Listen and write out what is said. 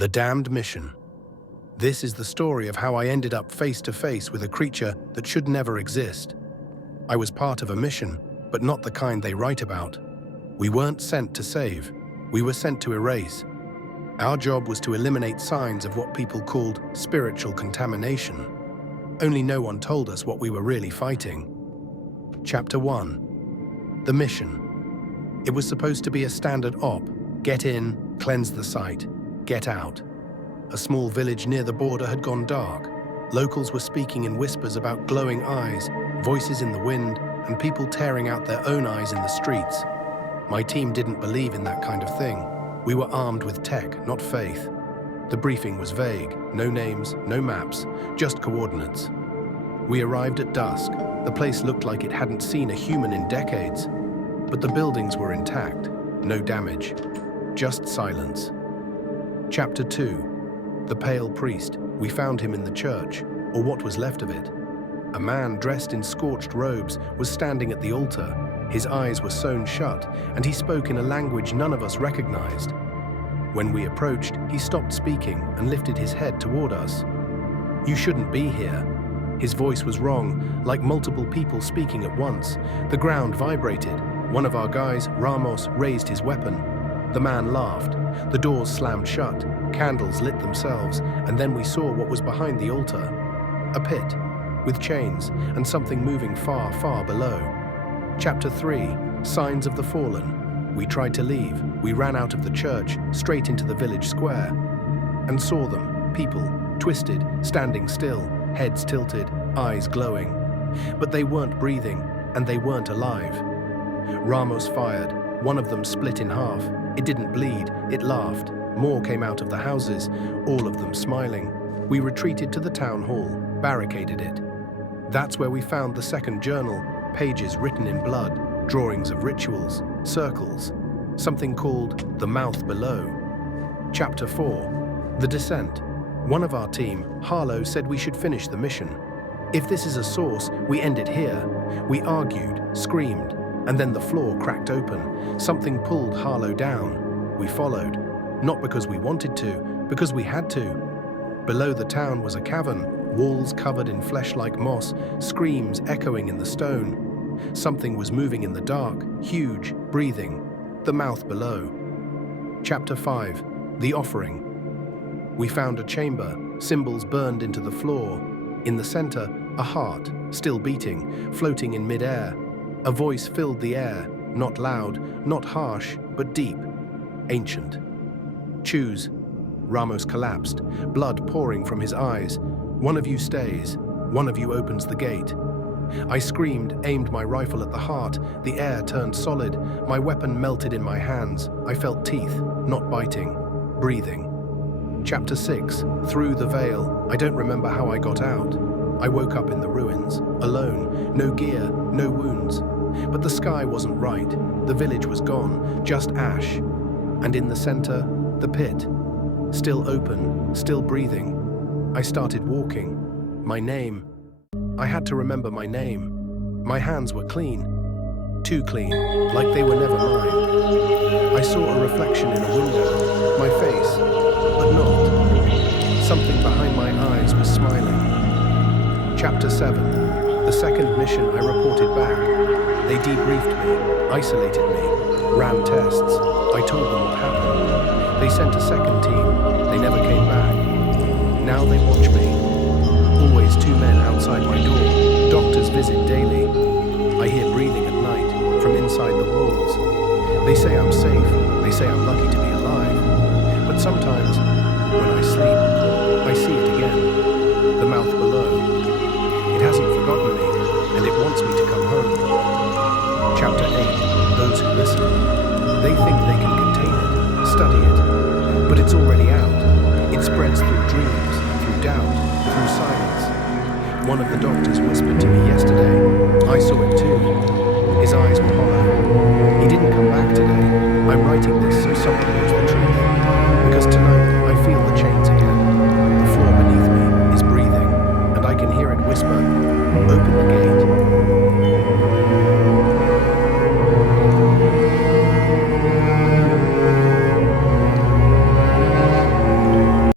The Damned Mission. This is the story of how I ended up face to face with a creature that should never exist. I was part of a mission, but not the kind they write about. We weren't sent to save, we were sent to erase. Our job was to eliminate signs of what people called spiritual contamination. Only no one told us what we were really fighting. Chapter 1. The Mission. It was supposed to be a standard op. Get in, cleanse the site, get out. A small village near the border had gone dark. Locals were speaking in whispers about glowing eyes, voices in the wind, and people tearing out their own eyes in the streets. My team didn't believe in that kind of thing. We were armed with tech, not faith. The briefing was vague, no names, no maps, just coordinates. We arrived at dusk. The place looked like it hadn't seen a human in decades. But the buildings were intact, no damage, just silence. Chapter 2. The Pale Priest. We found him in the church, or what was left of it. A man dressed in scorched robes was standing at the altar. His eyes were sewn shut, and he spoke in a language none of us recognized. When we approached, he stopped speaking and lifted his head toward us. "You shouldn't be here." His voice was wrong, like multiple people speaking at once. The ground vibrated. One of our guys, Ramos, raised his weapon. The man laughed. The doors slammed shut. Candles lit themselves, and then we saw what was behind the altar. A pit, with chains, and something moving far, far below. Chapter 3. Signs of the Fallen. We tried to leave. We ran out of the church, straight into the village square. And saw them, people, twisted, standing still, heads tilted, eyes glowing. But they weren't breathing, and they weren't alive. Ramos fired. One of them split in half. It didn't bleed, it laughed. More came out of the houses, all of them smiling. We retreated to the town hall, barricaded it. That's where we found the second journal, pages written in blood, drawings of rituals, circles, something called The Mouth Below. Chapter 4. The Descent. One of our team, Harlow, said we should finish the mission. If this is a source, we end it here. We argued, screamed, and then the floor cracked open. Something pulled Harlow down. We followed, not because we wanted to, because we had to. Below the town was a cavern, walls covered in flesh-like moss, screams echoing in the stone. Something was moving in the dark, huge, breathing. The mouth below. Chapter 5. The Offering. We found a chamber, symbols burned into the floor. In the center, a heart, still beating, floating in mid-air. A voice filled the air, not loud, not harsh, but deep, ancient. "Choose." Ramos collapsed, blood pouring from his eyes. "One of you stays, one of you opens the gate." I screamed, aimed my rifle at the heart. The air turned solid. My weapon melted in my hands. I felt teeth, not biting, breathing. Chapter 6. Through the veil. I don't remember how I got out. I woke up in the ruins, alone, no gear, no wounds. But the sky wasn't right. The village was gone, just ash. And in the center, the pit. Still open, still breathing. I started walking. My name. I had to remember my name. My hands were clean. Too clean, like they were never mine. I saw a reflection in a window. My face, but not. Something behind my eyes was smiling. Chapter 7. The second mission I reported back. They debriefed me, isolated me, ran tests. I told them what happened. They sent a second team. They never came back. Now they watch me. Always two men outside my door. Doctors visit daily. I hear breathing at night, from inside the walls. They say I'm safe. They say I'm lucky to be alive. But sometimes, when I sleep, I see it again. The mouth below. It hasn't forgotten me, and it wants me to come home. Chapter 8. Those who listen. They think they can contain it, study it. But it's already out. It spreads through dreams, through doubt, through silence. One of the doctors whispered to me yesterday. I saw it too. His eyes were hollow. He didn't come back today. I'm writing this so someone knows the truth.